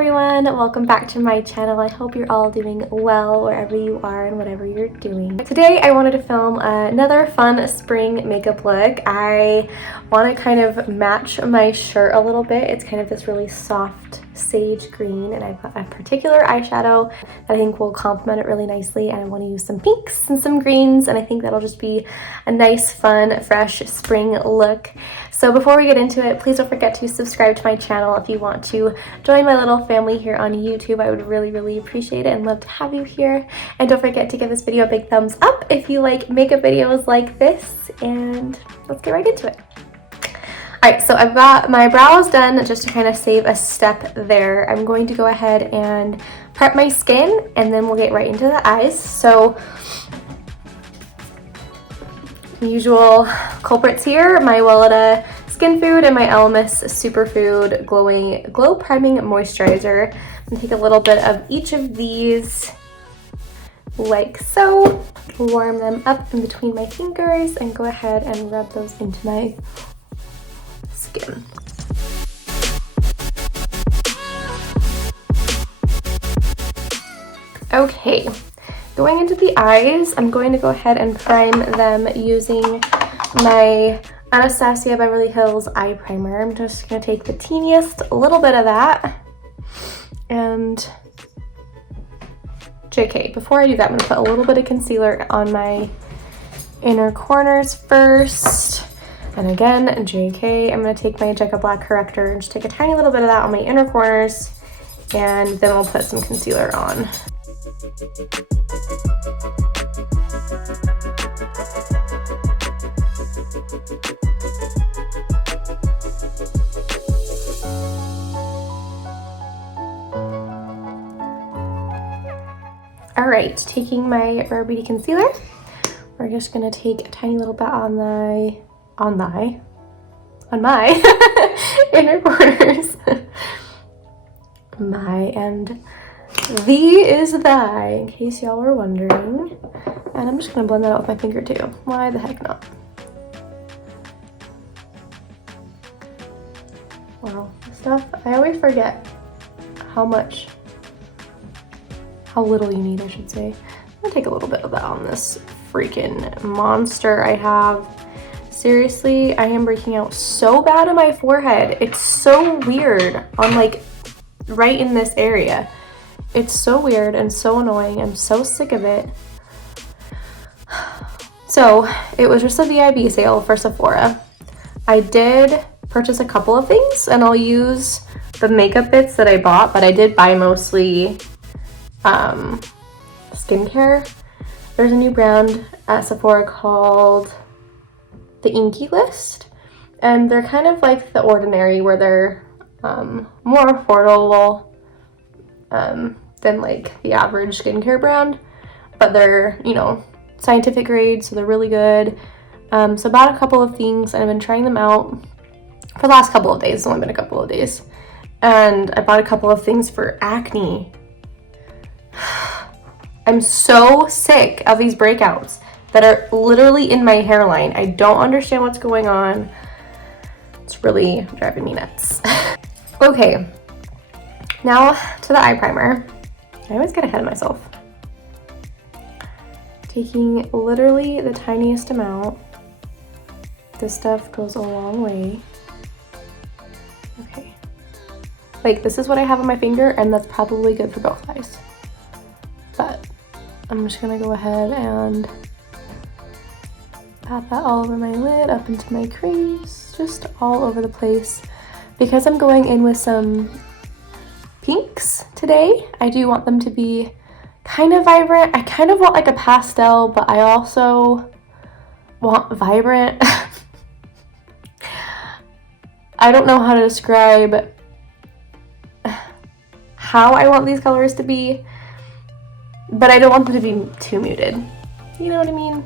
everyone, welcome back to my channel. I hope you're all doing well wherever you are and whatever you're doing. Today I wanted to film another fun spring makeup look. I want to kind of match my shirt a little bit. It's kind of this really soft sage green, and I've got a particular eyeshadow that I think will complement it really nicely, and I want to use some pinks and some greens, and I think that'll just be a nice, fun, fresh spring look. So before we get into it, please don't forget to subscribe to my channel if you want to join my little family here on YouTube. I would really appreciate it and love to have you here. And don't forget to give this video a big thumbs up if you like makeup videos like this, and let's get right into it. Alright, so I've got my brows done just to kind of save a step there. I'm going to go ahead and prep my skin, and then we'll get right into the eyes. So, usual culprits here, my Weleda Skin Food and my ELEMIS Superfood Glow Priming Moisturizer. I'm going to take a little bit of each of these like so, warm them up in between my fingers, and go ahead and rub those into my skin. Okay, going into the eyes, I'm going to go ahead and prime them using my Anastasia Beverly Hills eye primer. I'm just going to take the teeniest little bit of that, and JK, before I do that, I'm going to put a little bit of concealer on my inner corners first. And again, JK, I'm going to take my Jecca Blac Corrector and just take a tiny little bit of that on my inner corners, and then we'll put some concealer on. Alright, taking my Rare Beauty concealer, we're just going to take a tiny little bit on my inner corners. And the is the, in case y'all were wondering. And I'm just going to blend that out with my finger too. Why the heck not? Wow, this stuff, I always forget how little you need, I should say. I'm going to take a little bit of that on this freaking monster I have. Seriously, I am breaking out so bad on my forehead. It's so weird on like right in this area. It's so weird and so annoying. I'm so sick of it. So it was just a VIB sale for Sephora. I did purchase a couple of things, and I'll use the makeup bits that I bought, but I did buy mostly skincare. There's a new brand at Sephora called the Inky List, and they're kind of like The Ordinary, where they're more affordable than like the average skincare brand, but they're, you know, scientific grade, so they're really good. So I bought a couple of things, and I've been trying them out for the last couple of days. It's only been a couple of days, and I bought a couple of things for acne. I'm so sick of these breakouts that are literally in my hairline. I don't understand what's going on. It's really driving me nuts. Okay, now to the eye primer. I always get ahead of myself. Taking literally the tiniest amount. This stuff goes a long way. Okay. Like, this is what I have on my finger, and that's probably good for both eyes. But I'm just gonna go ahead and pat that all over my lid, up into my crease, just all over the place. Because I'm going in with some pinks today, I do want them to be kind of vibrant. I kind of want like a pastel, but I also want vibrant. I don't know how to describe how I want these colors to be, but I don't want them to be too muted. You know what I mean?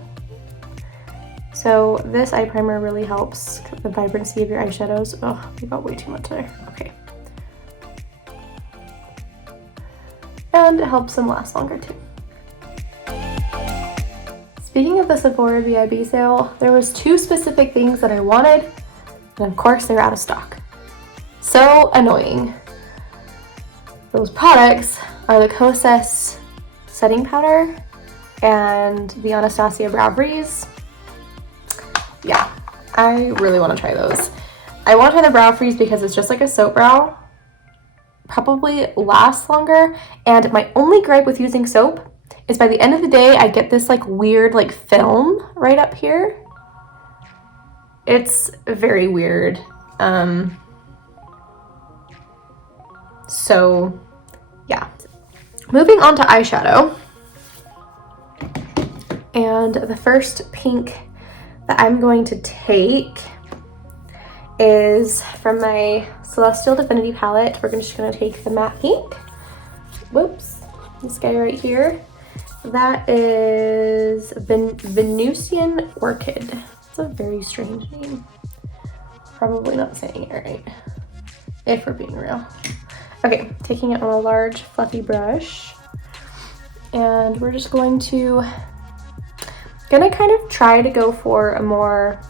So this eye primer really helps the vibrancy of your eyeshadows. Oh, I got way too much there. Okay. And it helps them last longer too. Speaking of the Sephora VIB sale, there was two specific things that I wanted, and of course they're out of stock. So annoying. those products are the Kosas setting powder and the Anastasia brow freeze. Yeah, I really want to try those. I want to try the brow freeze because it's just like a soap brow, probably lasts longer, and my only gripe with using soap is by the end of the day I get this like weird like film right up here. It's very weird. So yeah, moving on to eyeshadow, and the first pink that I'm going to take is from my Celestial Divinity palette. We're just going to take the matte pink. Whoops, this guy right here. That is Venusian Orchid. It's a very strange name. Probably not saying it right, if we're being real. Okay, taking it on a large fluffy brush, and we're just going to kind of try to go for a more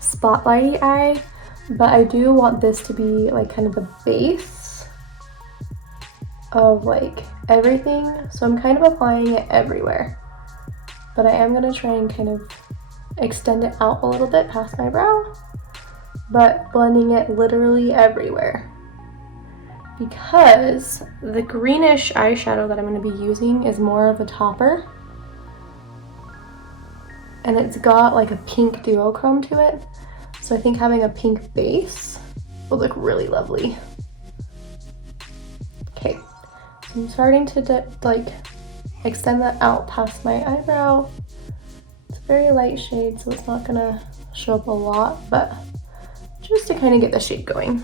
spotlighty eye, but I do want this to be like kind of the base of like everything, so I'm kind of applying it everywhere, but I am going to try and kind of extend it out a little bit past my brow, but blending it literally everywhere, because the greenish eyeshadow that I'm going to be using is more of a topper, and it's got like a pink duochrome to it, so I think having a pink base will look really lovely. Okay, so I'm starting to like extend that out past my eyebrow. It's a very light shade, so it's not gonna show up a lot, but just to kind of get the shape going.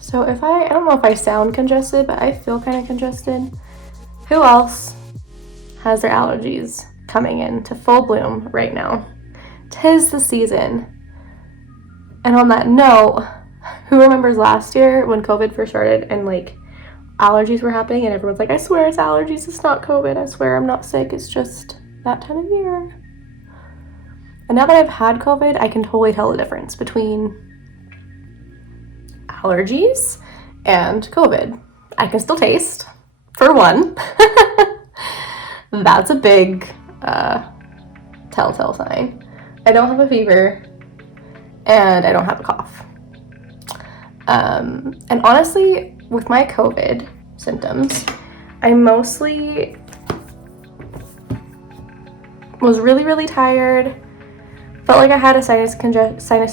So if I don't know if I sound congested, but I feel kind of congested. Who else has their allergies coming in to full bloom right now? 'Tis the season. And on that note, who remembers last year when COVID first started and like allergies were happening and everyone's like, I swear it's allergies, it's not COVID, I swear I'm not sick, it's just that time of year. And now that I've had COVID, I can totally tell the difference between allergies and COVID. I can still taste, for one. That's a big telltale sign. I don't have a fever and I don't have a cough. And honestly, with my COVID symptoms, I mostly was really tired, felt like I had a sinus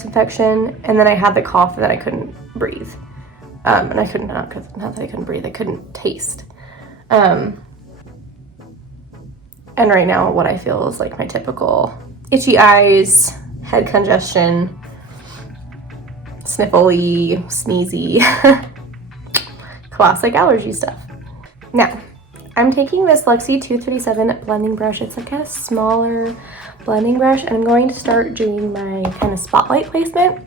infection, and then I had the cough and then I couldn't breathe. And I couldn't, not that I couldn't breathe, I couldn't taste. And right now what I feel is like my typical itchy eyes, head congestion, sniffly, sneezy, classic allergy stuff. Now, I'm taking this Luxie 237 blending brush. It's like a smaller blending brush, and I'm going to start doing my kind of spotlight placement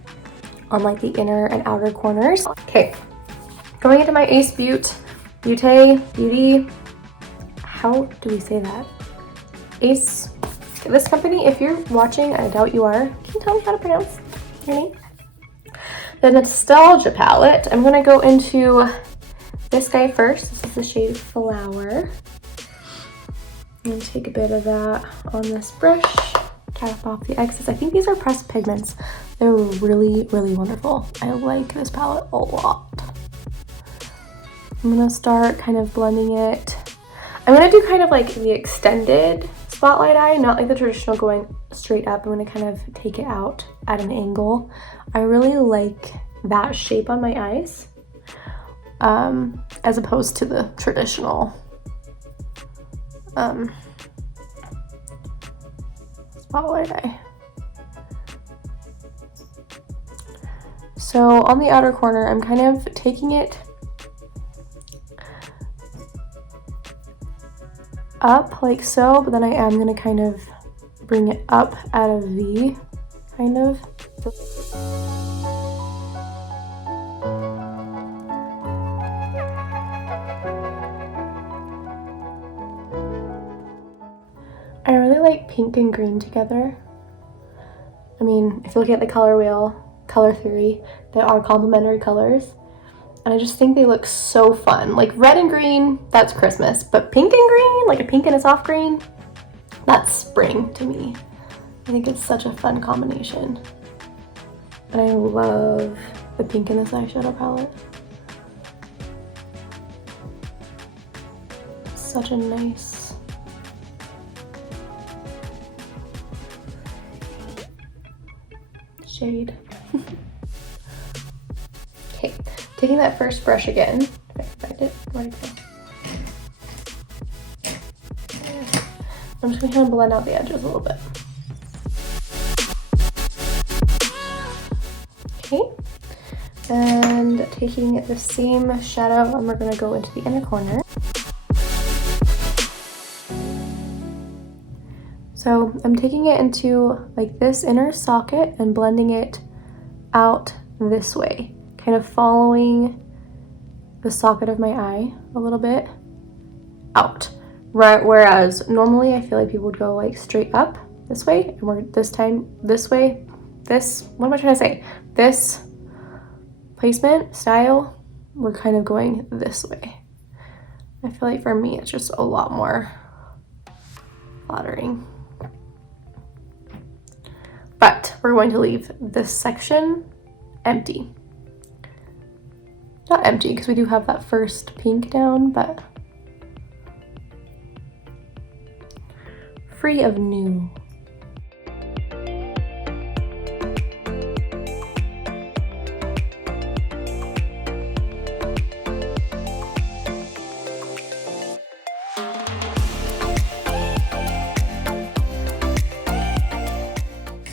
on like the inner and outer corners. Okay, going into my Ace Beauty, how do we say that? Ace, this company, if you're watching, I doubt you are, can you tell me how to pronounce your name? The Nostalgia palette. I'm gonna go into this guy first. This is the shade Flower. I'm gonna take a bit of that on this brush, tap off the excess. I think these are pressed pigments. They're really wonderful. I like this palette a lot. I'm gonna start kind of blending it. I'm gonna do kind of like the extended spotlight eye, not like the traditional going straight up. I'm gonna kind of take it out at an angle. I really like that shape on my eyes, as opposed to the traditional spotlight eye. So on the outer corner, I'm kind of taking it up like so, but then I am going to kind of bring it up at a V, kind of. I really like pink and green together. I mean, if you look at the color wheel, color theory, they are complementary colors. and I just think they look so fun. Like red and green, that's Christmas, but pink and green, like a pink and a soft green, that's spring to me. I think it's such a fun combination. And I love the pink in this eyeshadow palette. Such a nice shade. Okay, taking that first brush again. If I can find it, where'd it go? I'm just gonna blend out the edges a little bit. Okay, and taking the same shadow, and we're gonna go into the inner corner. So I'm taking it into like this inner socket and blending it out this way, kind of following the socket of my eye a little bit out. Right, whereas normally I feel like people would go like straight up this way, and we're this time this way. This, what am I trying to say? This placement style, we're kind of going this way. I feel like for me it's just a lot more flattering. But we're going to leave this section empty. Not empty, because we do have that first pink down, but free of new.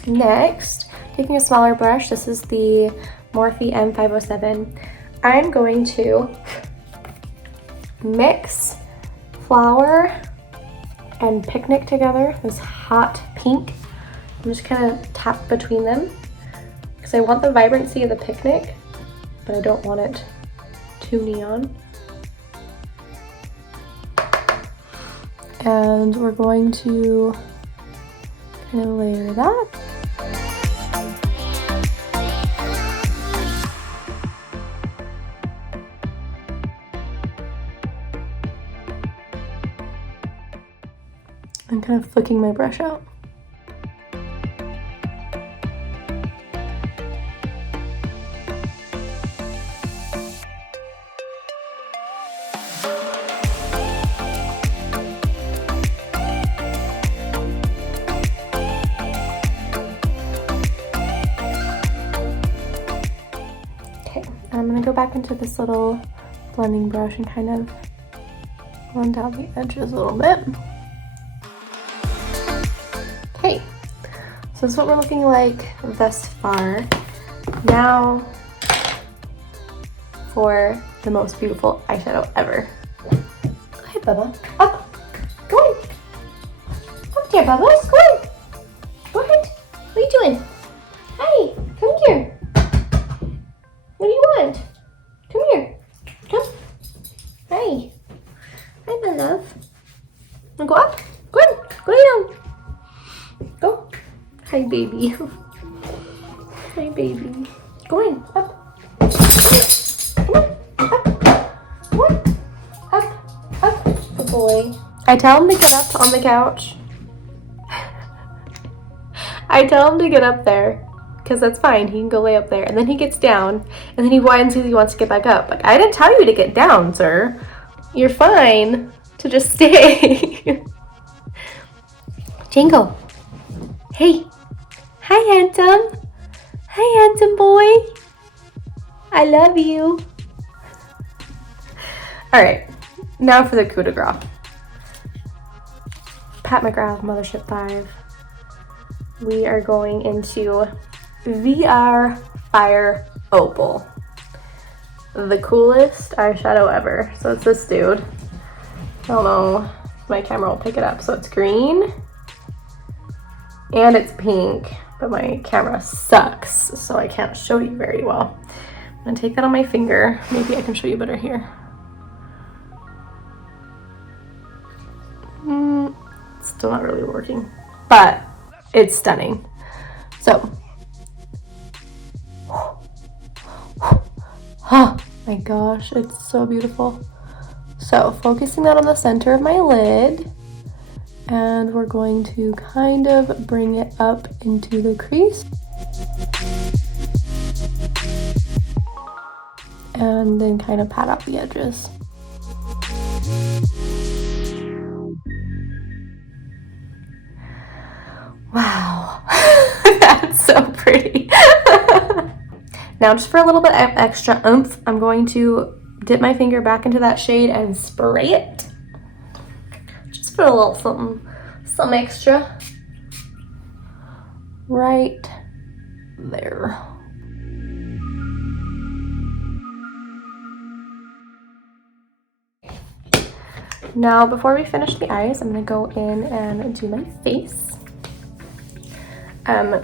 Next, taking a smaller brush, this is the Morphe M507, I'm going to mix Flower and Picnic together, this hot pink. I'm just kind of tap between them because I want the vibrancy of the Picnic, but I don't want it too neon. And we're going to kind of layer that. I'm kind of flicking my brush out. Okay, I'm gonna go back into this little blending brush and kind of blend out the edges a little bit. Okay, so this is what we're looking like thus far. Now for the most beautiful eyeshadow ever. Go ahead, Bubba. Up. Go on. Up there, Bubba. Go on. Go ahead. What are you doing? Hi, come here. What do you want? Come here. Come. Hi. Hi, my love. Wanna go up? Go on. Go down. Go. Hi, baby. Hi, baby. Go in. Up. Come on. Up. Come on. Up. Up. Good boy. I tell him to get up on the couch. I tell him to get up there because that's fine. He can go lay up there. And then he gets down and then he whines because he wants to get back up. Like, I didn't tell you to get down, sir. You're fine to just stay. Jingle. Hey. Hi, handsome. Hi, handsome boy. I love you. All right, now for the coup de grace. Pat McGrath Mothership 5. We are going into VR Fire Opal. The coolest eyeshadow ever. So it's this dude. I don't know if my camera will pick it up. So it's green and it's pink, but my camera sucks, so I can't show you very well. I'm gonna take that on my finger. Maybe I can show you better here. Still not really working, but it's stunning. So, my My gosh, it's so beautiful. So focusing that on the center of my lid, and we're going to kind of bring it up into the crease. And then kind of pat out the edges. Wow, that's so pretty. Now just for a little bit of extra oomph, I'm going to dip my finger back into that shade and spray it. Just put a little some extra right there. Now, before we finish the eyes, I'm going to go in and do my face.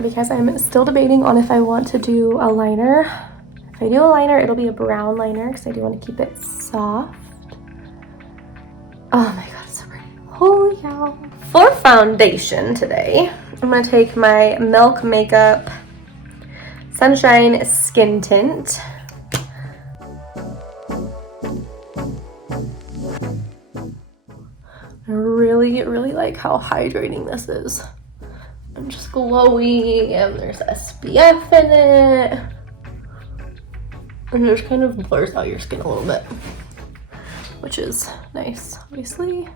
Because I'm still debating on if I want to do a liner. If I do a liner, it'll be a brown liner because I do want to keep it soft. Oh my god, it's so pretty. Holy cow. For foundation today, I'm going to take my Milk Makeup Sunshine Skin Tint. I really like how hydrating this is. I'm just glowy, and there's SPF in it. And it just kind of blurs out your skin a little bit, which is nice, obviously.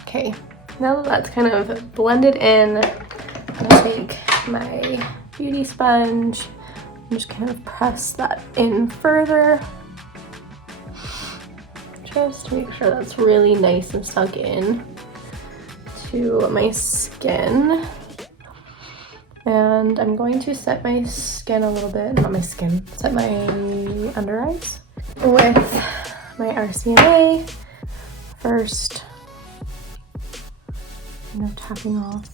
Okay, now that that's kind of blended in, I'm gonna take my beauty sponge and just kind of press that in further. Just to make sure that's really nice and sunk in to my skin. And I'm going to set my skin a little bit, not my skin, set my under eyes with my RCMA. First, tapping off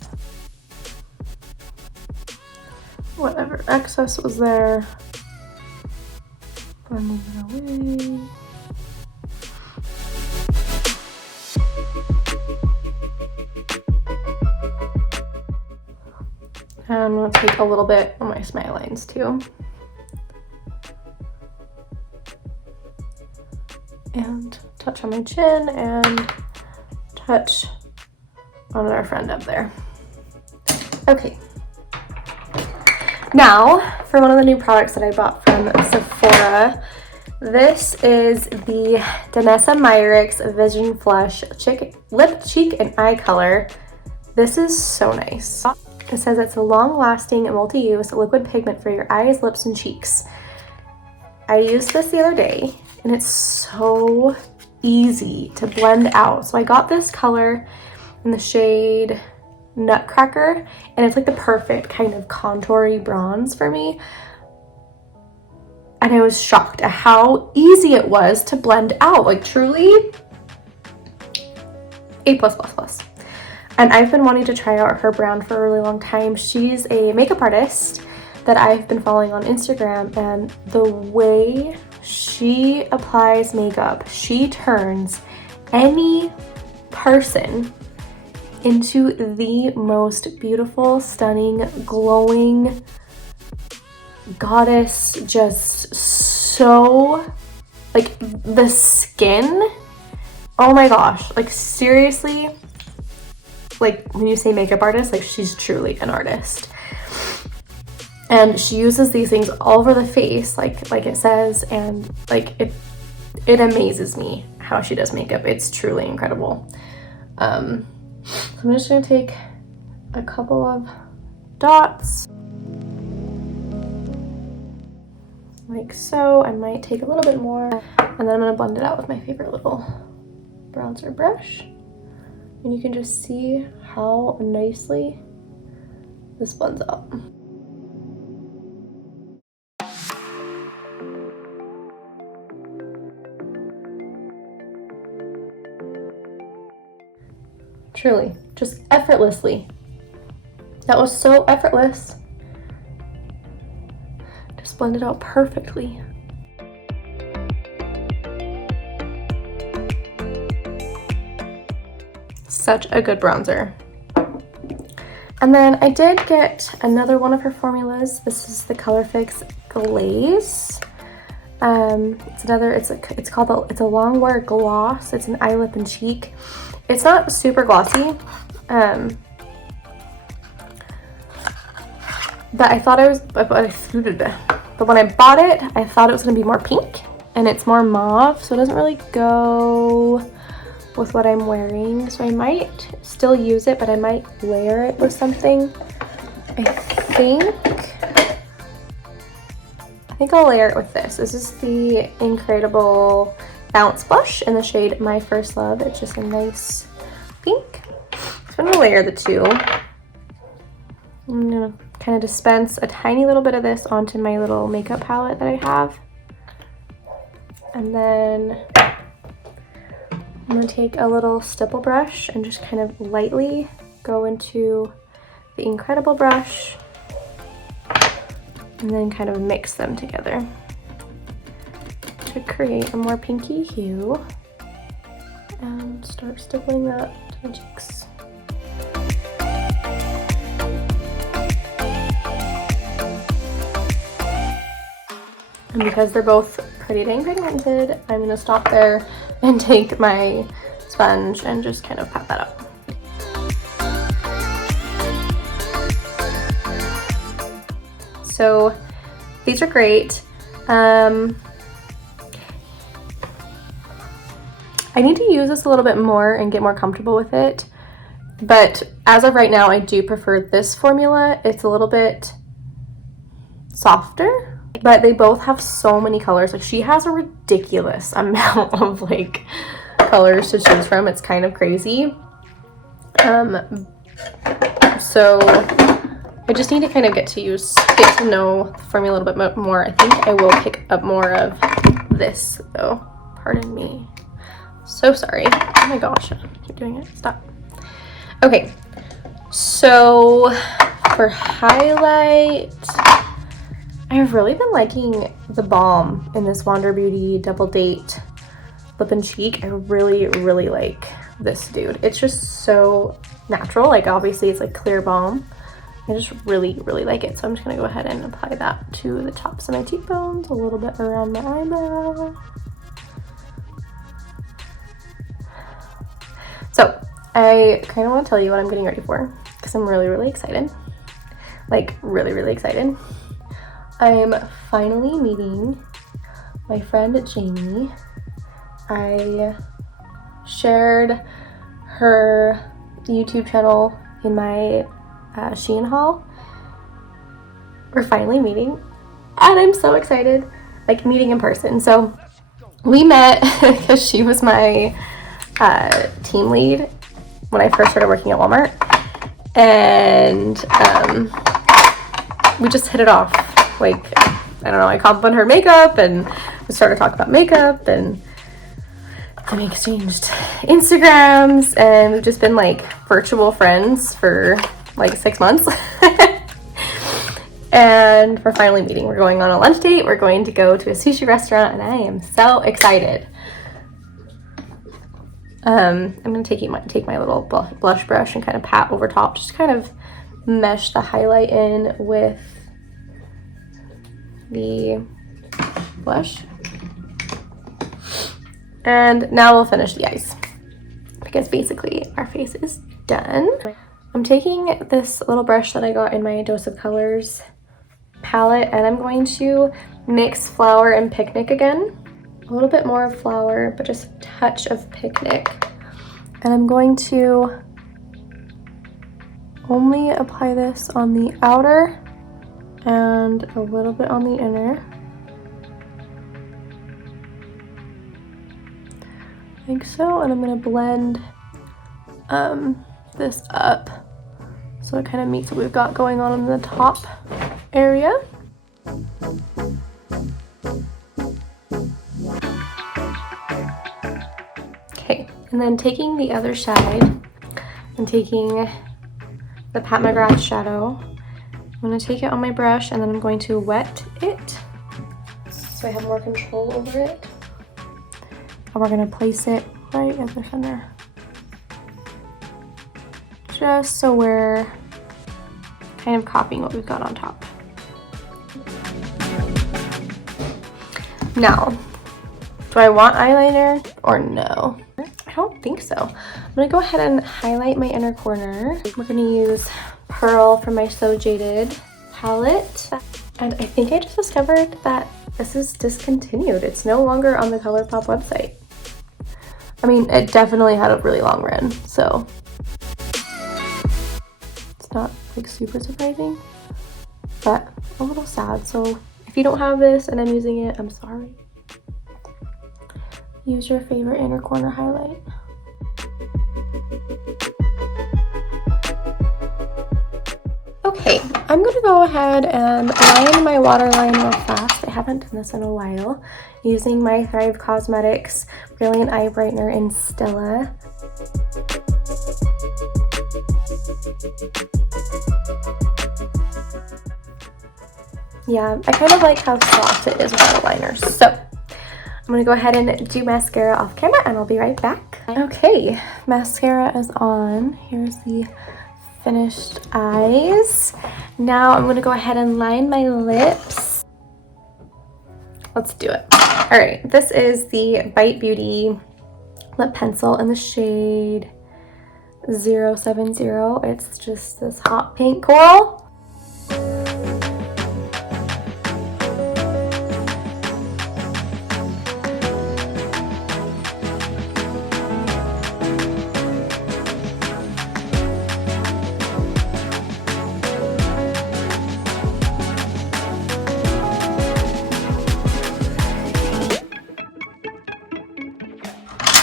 whatever excess was there, blending it away. And I'm going to take a little bit on my smile lines too. And touch on my chin and touch on our friend up there. Okay. Now, for one of the new products that I bought from Sephora, this is the Danessa Myricks Vision Flush Lip, Cheek, and Eye Color. This is so nice. It says it's a long-lasting and multi-use liquid pigment for your eyes, lips, and cheeks. I used this the other day, and it's so easy to blend out. So I got this color in the shade Nutcracker, and it's like the perfect kind of contoury bronze for me. And I was shocked at how easy it was to blend out. Like, truly, A+++. And I've been wanting to try out her brand for a really long time. She's a makeup artist that I've been following on Instagram, and the way she applies makeup, she turns any person into the most beautiful, stunning, glowing goddess. Just so, like, the skin, oh my gosh, like, seriously, like, when you say makeup artist, like, she's truly an artist. And she uses these things all over the face, like it says, and like it amazes me how she does makeup. It's truly incredible. So I'm just gonna take a couple of dots, like so. I might take a little bit more, and then I'm gonna blend it out with my favorite little bronzer brush. And you can just see how nicely this blends out. Truly, just effortlessly. That was so effortless. Just blended out perfectly. Such a good bronzer. And then I did get another one of her formulas. This is the Colorfix Glaze. It's called it's a Longwear Gloss. It's an eye, lip, and cheek. It's not super glossy. But I thought but when I bought it, I thought it was gonna be more pink, and it's more mauve, so it doesn't really go with what I'm wearing. So I might still use it, but I might layer it with something. I think I'll layer it with this. This is the Incredible Bounce Blush in the shade My First Love. It's just a nice pink. So I'm gonna layer the two. I'm gonna kind of dispense a tiny little bit of this onto my little makeup palette that I have. And then I'm gonna take a little stipple brush and just kind of lightly go into the Incredible brush and then kind of mix them together to create a more pinky hue, and start stippling that to my cheeks. And because they're both pretty dang pigmented, I'm gonna stop there and take my sponge and just kind of pat that up. So these are great. I need to use this a little bit more and get more comfortable with it. But as of right now, I do prefer this formula. It's a little bit softer, but they both have so many colors. Like, she has a ridiculous amount of like colors to choose from. It's kind of crazy. So I just need to kind of get to know the formula a little bit more. I think I will pick up more of this though. Pardon me. So sorry. Oh my gosh, keep doing it. Stop. Okay, so for highlight, I've really been liking the balm in this Wander Beauty Double Date Lip and Cheek. I really, really like this, dude. It's just so natural. Like, obviously it's like clear balm. I just really, really like it. So I'm just gonna go ahead and apply that to the tops of my cheekbones, a little bit around my eyebrow. So I kind of want to tell you what I'm getting ready for, because I'm really, really excited. Like, really, really excited. I'm finally meeting my friend Jamie. I shared her YouTube channel in my Shein haul. We're finally meeting, and I'm so excited, like, meeting in person. So we met because she was my team lead when I first started working at Walmart, and we just hit it off. Like, I don't know, I complimented her makeup and we started talking about makeup, and then we exchanged Instagrams, and we've just been like virtual friends for like 6 months. And we're finally meeting. We're going on a lunch date. We're going to go to a sushi restaurant, and I am so excited. I'm gonna take my little blush brush and kind of pat over top, just kind of mesh the highlight in with the blush. And now we'll finish the eyes, because basically our face is done. I'm taking this little brush that I got in my Dose of Colors palette, and I'm going to mix Flower and Picnic again. A little bit more of Flower, but just a touch of Picnic. And I'm going to only apply this on the outer and a little bit on the inner. Like so. And I'm going to blend this up so it kind of meets what we've got going on in the top area. Okay, and then taking the other side and taking the Pat McGrath shadow, I'm going to take it on my brush, and then I'm going to wet it so I have more control over it. And we're going to place it right at the center, just so we're kind of copying what we've got on top. Now, do I want eyeliner or no? I don't think so. I'm gonna go ahead and highlight my inner corner. We're gonna use Pearl from my So Jaded palette. And I think I just discovered that this is discontinued. It's no longer on the ColourPop website. I mean, it definitely had a really long run, so it's not like super surprising, but a little sad. So if you don't have this and I'm using it, I'm sorry. Use your favorite inner corner highlight. Okay, I'm gonna go ahead and line my waterline real fast. I haven't done this in a while. Using my Thrive Cosmetics Brilliant Eye Brightener in Stella. Yeah, I kind of like how soft it is with the liners. So I'm gonna go ahead and do mascara off camera and I'll be right back. Okay, mascara is on. Here's the finished eyes. Now I'm gonna go ahead and line my lips. Let's do it. All right, this is the Bite Beauty lip pencil in the shade 070. It's just this hot pink coral.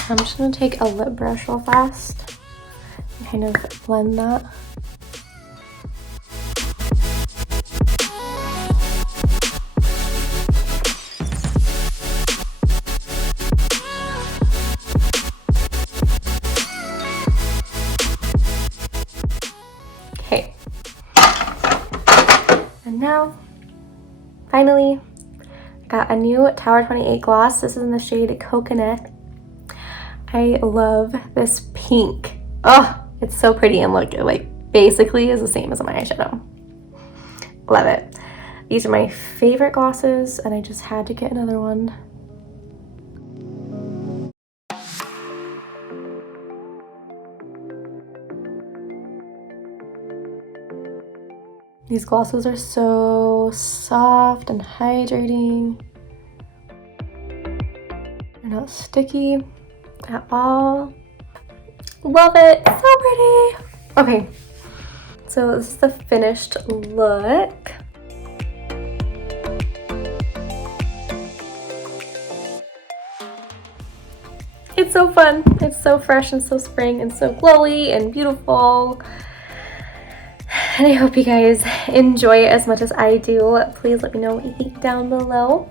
I'm just going to take a lip brush real fast and kind of blend that. Okay. And now, finally, I got a new Tower 28 gloss. This is in the shade Coconut. I love this pink. Oh, it's so pretty, and look, it like basically is the same as my eyeshadow. Love it. These are my favorite glosses, and I just had to get another one. These glosses are so soft and hydrating. They're not sticky at all. Love it. So pretty. Okay, so this is the finished look. It's so fun. It's so fresh and so spring and so glowy and beautiful. And I hope you guys enjoy it as much as I do. Please let me know what you think down below.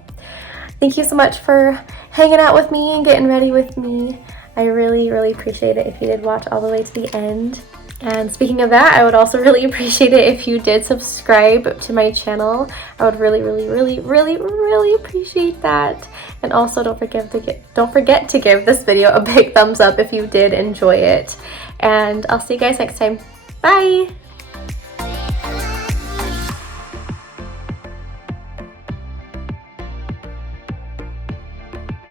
Thank you so much for hanging out with me and getting ready with me. I really, really appreciate it if you did watch all the way to the end. And speaking of that, I would also really appreciate it if you did subscribe to my channel. I would really, really, really, really, really appreciate that. And also don't forget to give this video a big thumbs up if you did enjoy it. And I'll see you guys next time. Bye!